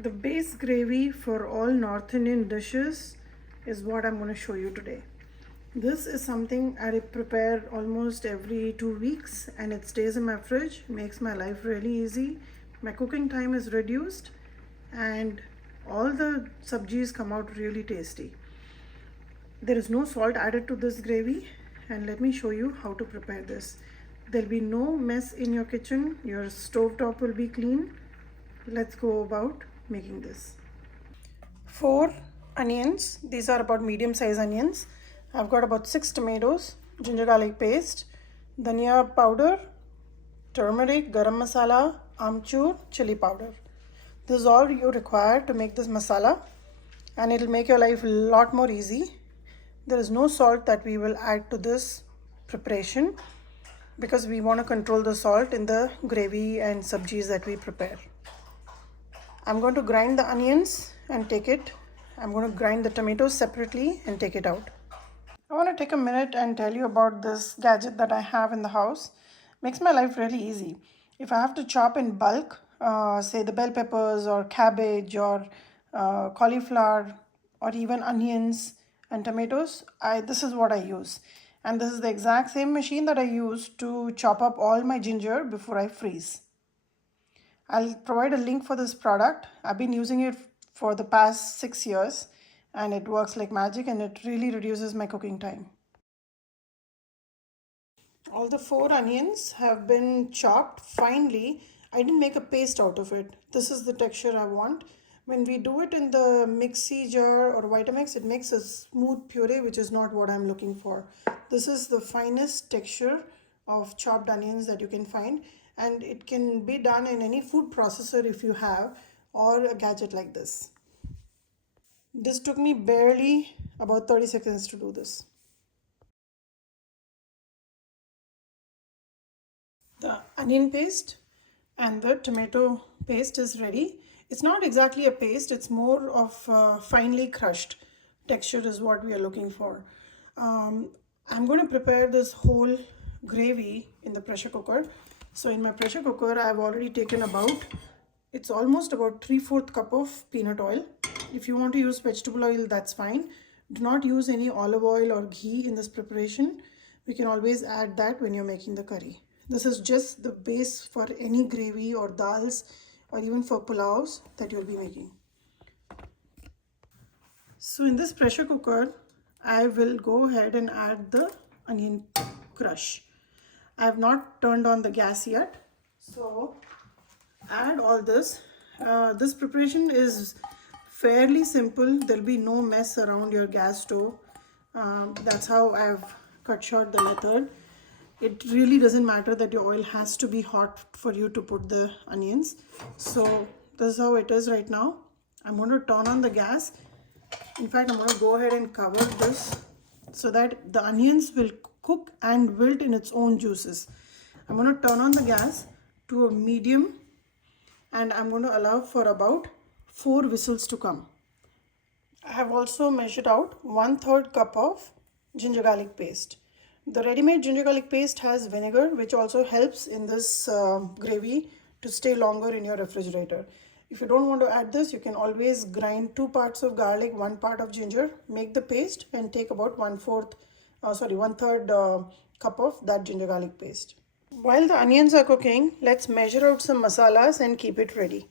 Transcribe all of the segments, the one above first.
The base gravy for all North Indian dishes is what I'm going to show you today. This is something I prepare almost every 2 weeks and it stays in my fridge, makes my life really easy. My cooking time is reduced and all the sabjis come out really tasty. There is no salt added to this gravy, and let me show you how to prepare this. There'll be no mess in your kitchen, your stove top will be clean. Let's go about making this. 4 onions, these are about medium size onions. I've got about 6 tomatoes, ginger garlic paste, dhania powder, turmeric, garam masala, amchur, chilli powder. This is all you require to make this masala, and it'll make your life a lot more easy. There is no salt that we will add to this preparation because we want to control the salt in the gravy and sabjis that we prepare. I'm going to grind the onions and take it. I'm going to grind the tomatoes separately and take it out. I want to take a minute and tell you about this gadget that I have in the house. Makes my life really easy. If I have to chop in bulk, say the bell peppers or cabbage or cauliflower or even onions and tomatoes, this is what I use. And this is the exact same machine that I use to chop up all my ginger before I freeze. I'll provide a link for this product. I've been using it for the past 6 years and it works like magic and it really reduces my cooking time. All the 4 onions have been chopped finely. I didn't make a paste out of it. This is the texture I want. When we do it in the mixie jar or Vitamix, it makes a smooth puree, which is not what I'm looking for. This is the finest texture of chopped onions that you can find, and it can be done in any food processor if you have, or a gadget like this. This took me barely about 30 seconds to do this. The onion paste and the tomato paste is ready. It's not exactly a paste, it's more of finely crushed texture is what we are looking for. I'm going to prepare this whole gravy in the pressure cooker. So in my pressure cooker, I've already taken it's almost about 3/4 cup of peanut oil. If you want to use vegetable oil, that's fine. Do not use any olive oil or ghee in this preparation. We can always add that when you're making the curry. This is just the base for any gravy or dals or even for pulaus that you'll be making. So in this pressure cooker, I will go ahead and add the onion crush. I have not turned on the gas yet. So add all this. This preparation is fairly simple. There'll be no mess around your gas stove. That's how I've cut short the method. It really doesn't matter that your oil has to be hot for you to put the onions. So this is how it is right now. I'm going to turn on the gas. In fact, I'm going to go ahead and cover this so that the onions will cook and wilt in its own juices. I'm going to turn on the gas to a medium and I'm going to allow for about 4 whistles to come. I have also measured out 1/3 cup of ginger garlic paste. The ready-made ginger garlic paste has vinegar, which also helps in this gravy to stay longer in your refrigerator. If you don't want to add this, you can always grind 2 parts of garlic, 1 part of ginger, make the paste and take about 1/3 cup of that ginger garlic paste. While the onions are cooking, let's measure out some masalas and keep it ready.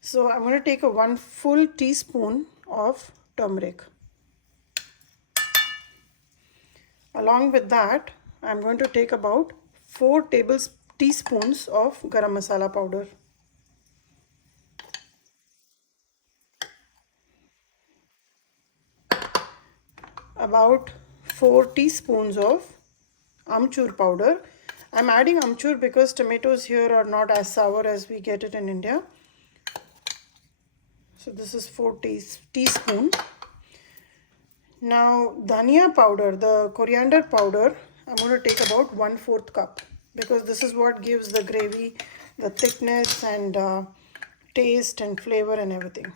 So I'm going to take a 1 full teaspoon of turmeric. Along with that, I'm going to take about 4 teaspoons of garam masala powder. About 4 teaspoons of amchur powder. I'm adding amchur because tomatoes here are not as sour as we get it in India. So this is 4 teaspoons. Now dhania powder, the coriander powder, I'm going to take about 1/4 cup because this is what gives the gravy the thickness and taste and flavor and everything.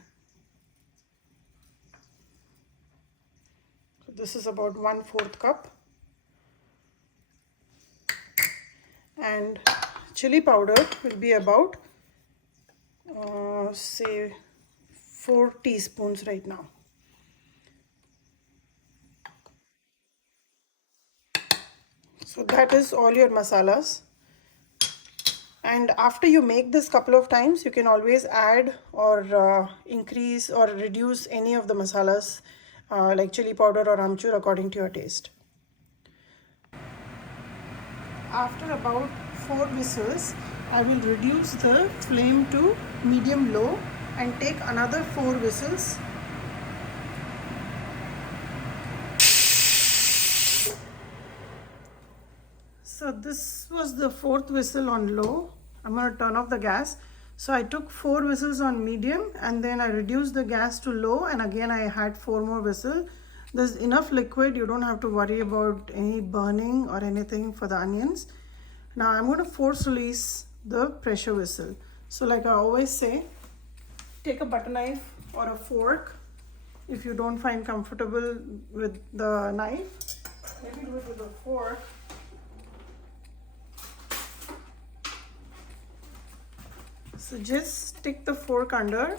So this is about 1/4 cup. And chili powder will be about say 4 teaspoons right now. So that is all your masalas. And after you make this couple of times, you can always add or increase or reduce any of the masalas like chili powder or amchur according to your taste. After about 4 whistles, I will reduce the flame to medium low and take another 4 whistles. So this was the 4th whistle on low. I'm going to turn off the gas. So I took 4 whistles on medium and then I reduced the gas to low, and again I had 4 more whistles. There's enough liquid, you don't have to worry about any burning or anything for the onions. Now I'm going to force release the pressure whistle. So like I always say, take a butter knife or a fork if you don't find comfortable with the knife. Maybe do it with a fork. So just stick the fork under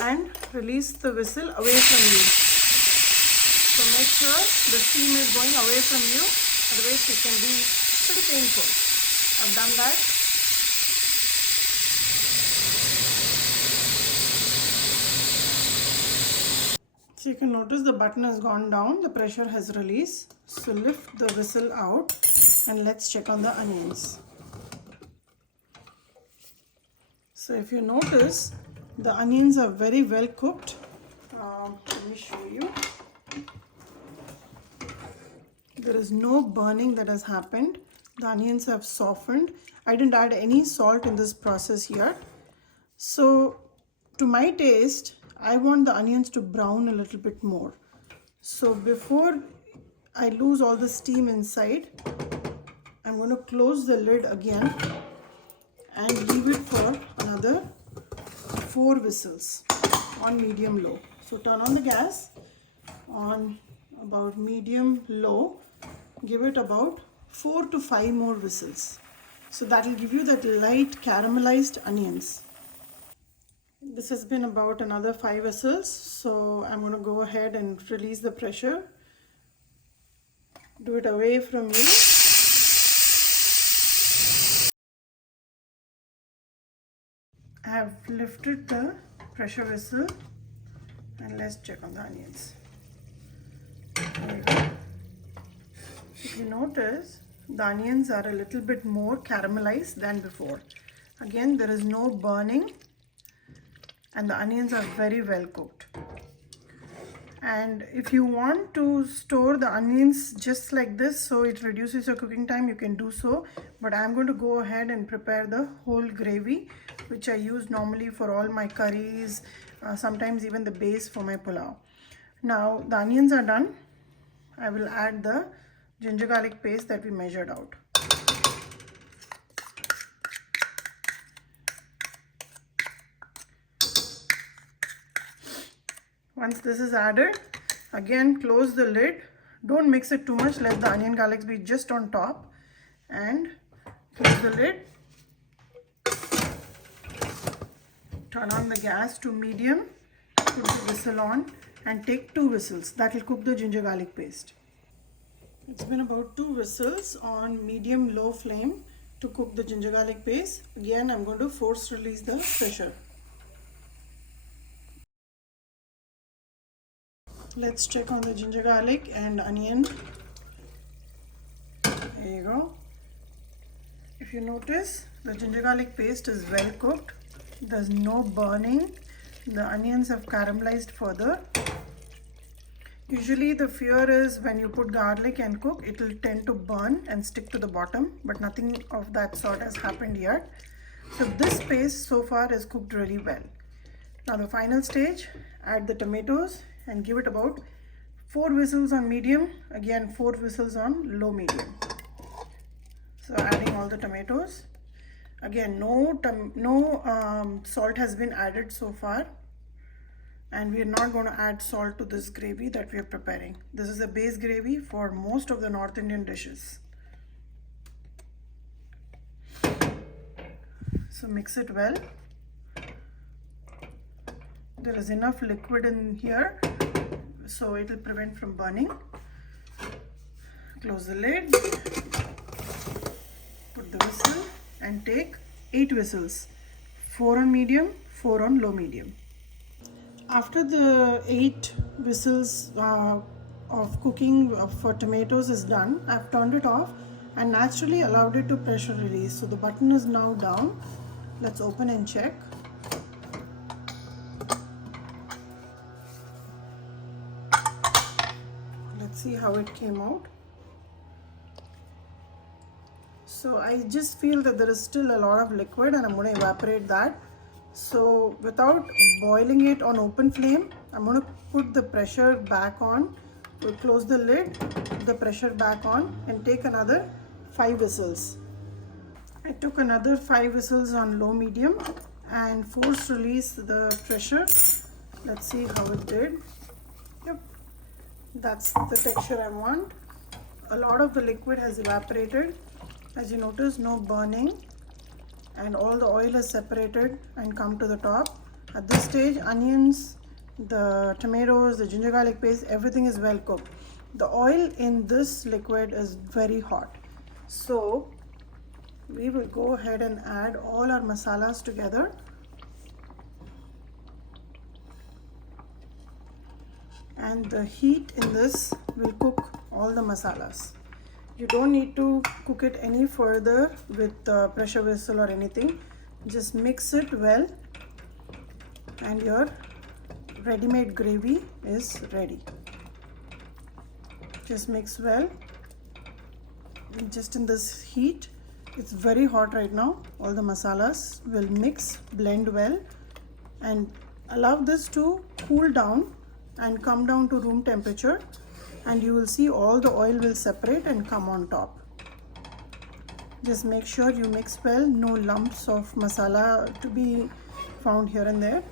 and release the whistle away from you. So make sure the steam is going away from you, otherwise it can be pretty painful. I've done that. So you can notice the button has gone down, the pressure has released. So lift the whistle out and let's check on the onions. So if you notice, the onions are very well cooked. Let me show you. There is no burning that has happened. The onions have softened. I didn't add any salt in this process yet. So to my taste, I want the onions to brown a little bit more. So before I lose all the steam inside, I'm going to close the lid again and leave it for another 4 whistles on medium low. So turn on the gas on about medium low, give it about 4 to 5 more whistles. So that will give you that light caramelized onions. This has been about another 5 whistles, so I'm going to go ahead and release the pressure. Do it away from you. I have lifted the pressure whistle and let's check on the onions. There you go. If you notice, the onions are a little bit more caramelized than before. Again, there is no burning and the onions are very well cooked. And if you want to store the onions just like this so it reduces your cooking time, you can do so. But I'm going to go ahead and prepare the whole gravy, which I use normally for all my curries, sometimes even the base for my pulao. Now the onions are done. I will add the ginger garlic paste that we measured out. Once this is added, again close the lid. Don't mix it too much, let the onion garlic be just on top and close the lid. Turn on the gas to medium, put the whistle on and take 2 whistles. That will cook the ginger garlic paste. It's been about 2 whistles on medium low flame to cook the ginger garlic paste. Again, I'm going to force release the pressure. Let's check on the ginger garlic and onion. There you go. If you notice, the ginger garlic paste is well cooked. There's no burning. The onions have caramelized further. Usually the fear is when you put garlic and cook, it will tend to burn and stick to the bottom, but nothing of that sort has happened yet. So this paste so far is cooked really well. Now the final stage, add the tomatoes and give it about 4 whistles on medium, again 4 whistles on low medium. So adding all the tomatoes. Again, no salt has been added so far, and we are not going to add salt to this gravy that we are preparing. This is a base gravy for most of the North Indian dishes. So mix it well. there is enough liquid in here, so it will prevent from burning. Close the lid, put the whistle and take 8 whistles, 4 on medium, 4 on low medium. After the 8 whistles of cooking for tomatoes is done, I've turned it off and naturally allowed it to pressure release. So the button is now down. Let's open and check. Let's see how it came out. So I just feel that there is still a lot of liquid and I'm going to evaporate that. So without boiling it on open flame, I'm going to put the pressure back on. We'll close the lid, put the pressure back on and take another 5 whistles. I took another 5 whistles on low medium and force release the pressure. Let's see how it did. Yep, that's the texture I want. A lot of the liquid has evaporated. As you notice, no burning and all the oil is separated and come to the top. At this stage, onions, the tomatoes, the ginger garlic paste, everything is well cooked. The oil in this liquid is very hot. So we will go ahead and add all our masalas together. And the heat in this will cook all the masalas. You don't need to cook it any further with pressure vessel or anything. Just mix it well and your ready-made gravy is ready. Just mix well. Just in this heat, it's very hot right now. All the masalas will mix, blend well, and allow this to cool down and come down to room temperature, and you will see all the oil will separate and come on top. Just make sure you mix well, no lumps of masala to be found here and there.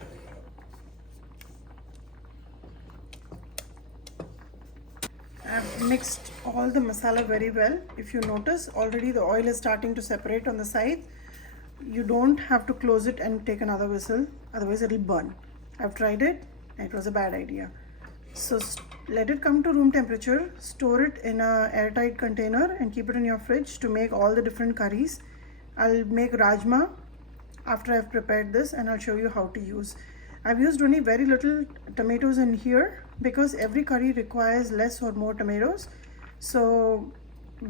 I've mixed all the masala very well. If you notice, already the oil is starting to separate on the side. You don't have to close it and take another whistle, otherwise it'll burn. I've tried it and it was a bad idea. So let it come to room temperature, store it in a airtight container and keep it in your fridge to make all the different curries. I'll make rajma after I've prepared this and I'll show you how to use. I've used only very little tomatoes in here because every curry requires less or more tomatoes. So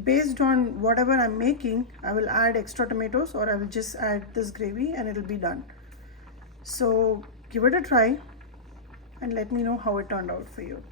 based on whatever I'm making, I will add extra tomatoes or I will just add this gravy and it'll be done. So give it a try and let me know how it turned out for you.